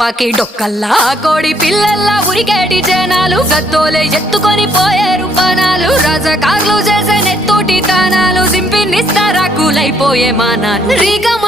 పాకి డొక్కల్లా కోడి పిల్లల్లా ఉరికేటి జనాలు గత్తోలే ఎత్తుకొని పోయేరు పానాలు రాజకార్లు చేసే నెత్తోటి తానాలు సింపినిస్తారా కూలైపోయే మానాలు రీగమ